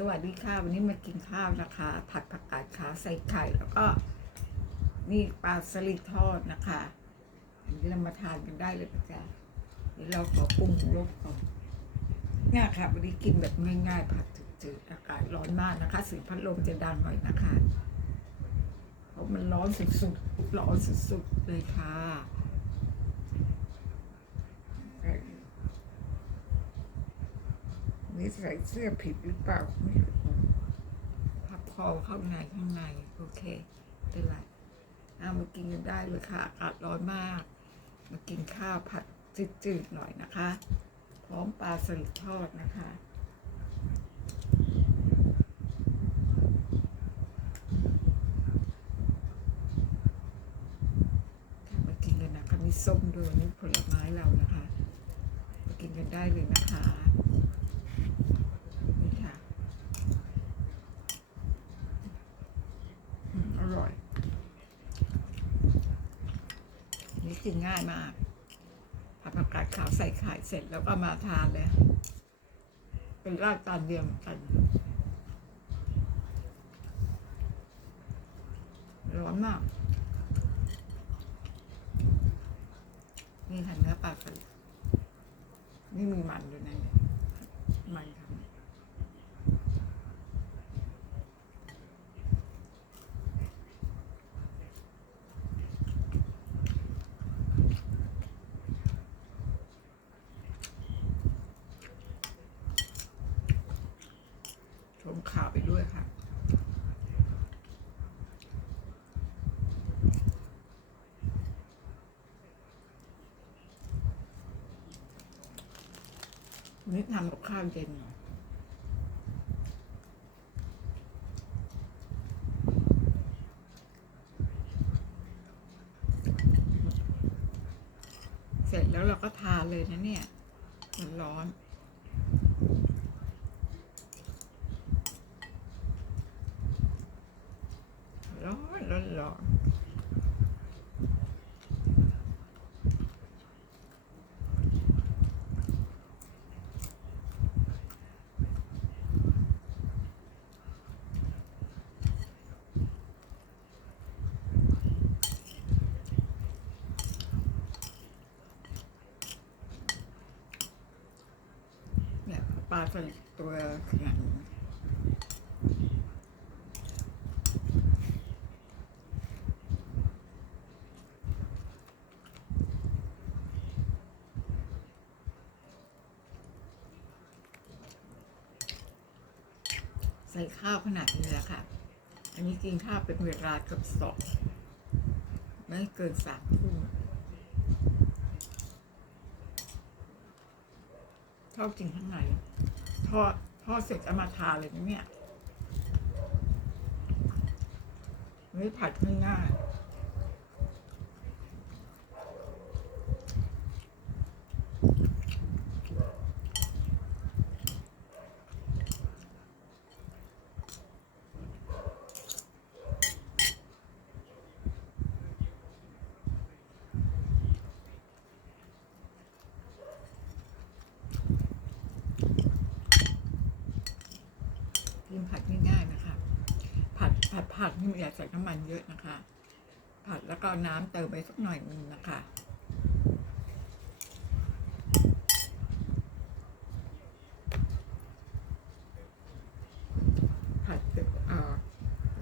สวัสดีค่ะ วันนี้มากินข้าวนะคะ ผัดผักกาดขาวใส่ไข่แล้วก็ นี่ปลาสลิดทอดนะคะอันนี้เรามาทานกันได้เลยนะจ๊ะเดี๋ยวเราขอปรุงรสก่อนเนี่ยค่ะวันนี้กินแบบง่ายๆ ผัดจืดๆอากาศร้อนมากนะคะสียงพัดลมจะดังหน่อยนะคะ เพราะมันร้อนสุดๆร้อนสุดๆเลยค่ะ นี่ใส่เสื้อผิดหรือเปล่าไม่รู้พับคอเข้าในข้างในโอเคเป็นไรเอามากินกันได้เลยค่ะอากาศร้อนมาก มากินข้าวผัดจืดๆหน่อยนะคะ พร้อมปลาสลิดทอดนะคะ มากินกันนะคะมีส้มด้วยนี่ผลไม้เรานะคะมากินกันได้เลยนะคะ นี่ค่ะอืมอร่อย นี่ กินง่ายมาก ผัดผักกาดขาวใส่ไข่เสร็จแล้วก็มาทานเลย เป็นราดจานเดียวเหมือนกันร้อนมาก นี่ค่ะเนื้อปลาสลิดนี่มีมันด้วยนะเนี่ยมันค่ะชมข่าวไปด้วยค่ะ วันนี่ทำกับข้าวเย็นหน่อยเสร็จแล้วเราก็ทานเลยนะเนี่ย มันร้อนร้อนร้อนร้อนเนี่ย ปลาสลิดตัวขนาดนี้ใส่ข้าวขนาดนี้แหละค่ะ อันนี้กินข้าวเป็นเวลาเกือบสองไม่เกินสามทุ่ม ชอบจริงข้างในทอดทอดเสร็จเอามาทาเลยนะเนี่ยไม่ผัดง่ายๆ กินผัดง่ายๆนะคะ ผัดผัดผักนี่ไม่อยากใส่น้ำมันเยอะนะคะ ผัดแล้วก็น้ำเติมไปสักหน่อยนึงนะคะผัดเสร็จเอ่อ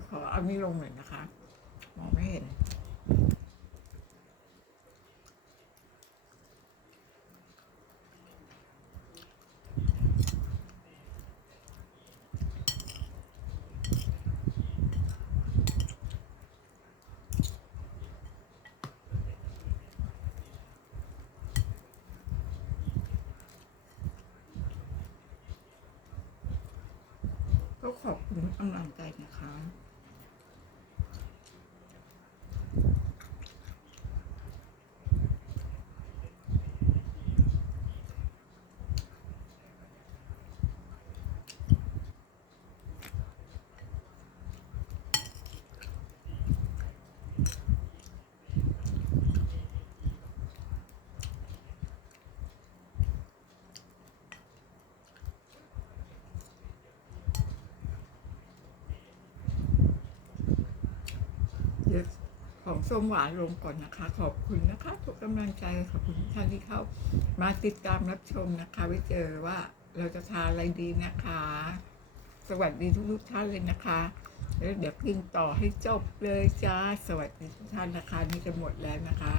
ขอเอานี่ลงหน่อยนะคะ มองไม่เห็น ก็ ขอบคุณกำลังใจนะคะ ส้มหวานลงก่อนนะคะ ขอบคุณนะคะทุกกำลังใจขอบคุณท่านที่เข้ามาติดตามรับชมนะคะ ไว้เจอว่าเราจะทานอะไรดีนะคะ สวัสดีทุกๆท่านเลยนะคะแล้วเดี๋ยวกินต่อให้จบเลยจ้า สวัสดีทุกท่านนะคะนี่จะหมดแล้วนะคะ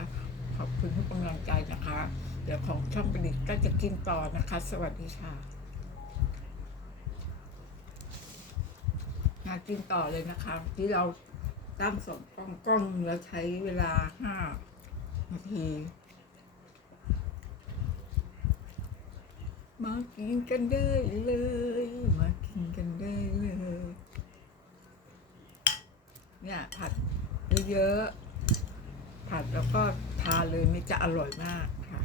ขอบคุณทุกกำลังใจนะคะ เดี๋ยวของช่องประดิษฐ์ก็จะกินต่อนะคะ สวัสดีค่ะมากินต่อเลยนะคะ ที่เรา ตั้งสองกล้องกล้องแล้วใช้เวลาห้านาทีมากินกันได้เลย มากินกันได้เลย เนี่ยผัดเยอะๆผัดแล้วก็ทานเลยมันจะอร่อยมากค่ะ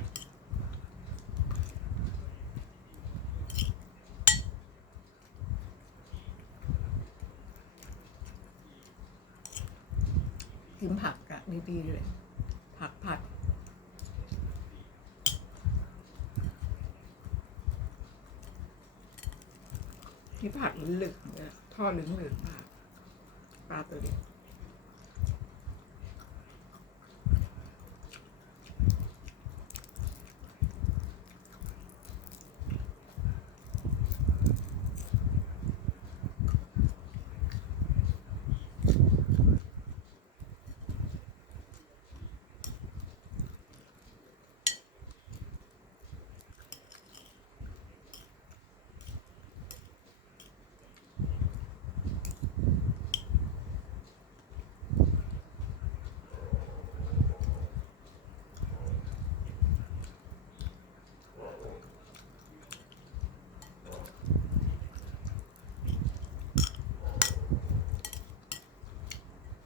กินผักอะดีๆเลย ผักผัดที่ผักเหลืองๆเลยทอดเหลืองๆมากปลาตัวเล็ก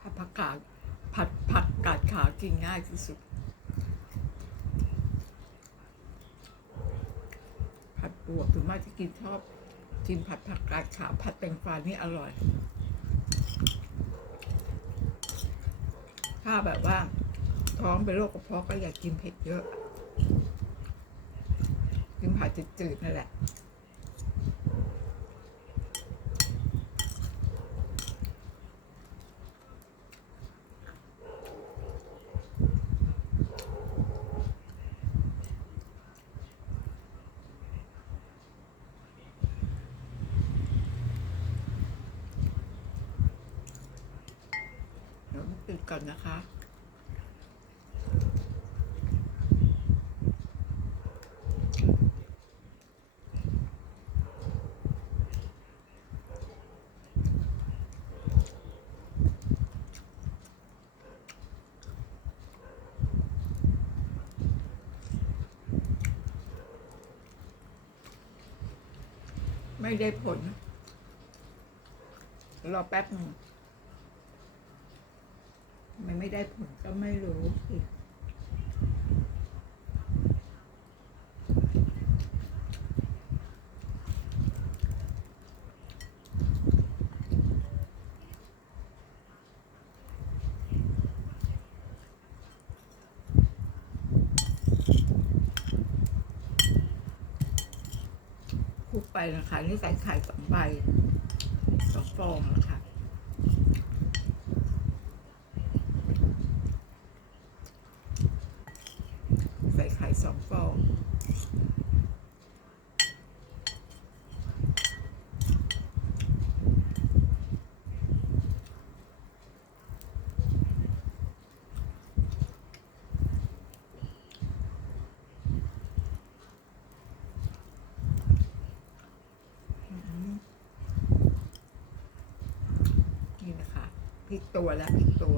ผัดผักกาดผัดผักกาดขาว กินง่ายที่สุด ผัดบวกถึงมากที่กินชอบกินผัดผักกาดขาวผัดแตงกวานี่อร่อย ถ้าแบบว่า ท้องเป็นโรคกระเพาะก็อยากกินเผ็ดเยอะ กินผัดจืดๆนั่นแหละ ก่อนนะคะ ไม่ได้ผล รอแป๊บหนึ่ง มันไม่ได้ผลก็ไม่รู้สิคลุกไปนะคะนี่ใส่ไข่สองใบสองฟองนะคะ ใส่ไข่สองฟองอืมนี่ นะคะพริกตัวแล้วพริกตัว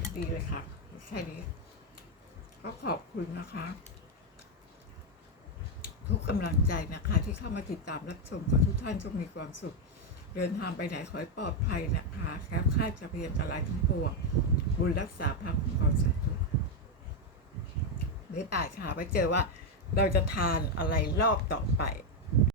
พ ดีเลยค่ะแค่นี้ ก็ขอบ คุณนะคะ ทุกกำลังใจนะคะ ที่เข้ามาติดตามรับชมขอทุกท่านจงมีความสุข เดินทางไปไหนขอให้ปลอดภัยนะคะแคล้วคลาดจากพยันตรายทั้งปวงบุญรักษาพระคุณของเราสาธุบ๊ายบายค่ะไว้เจอว่าเราจะทานอะไรรอบต่อไป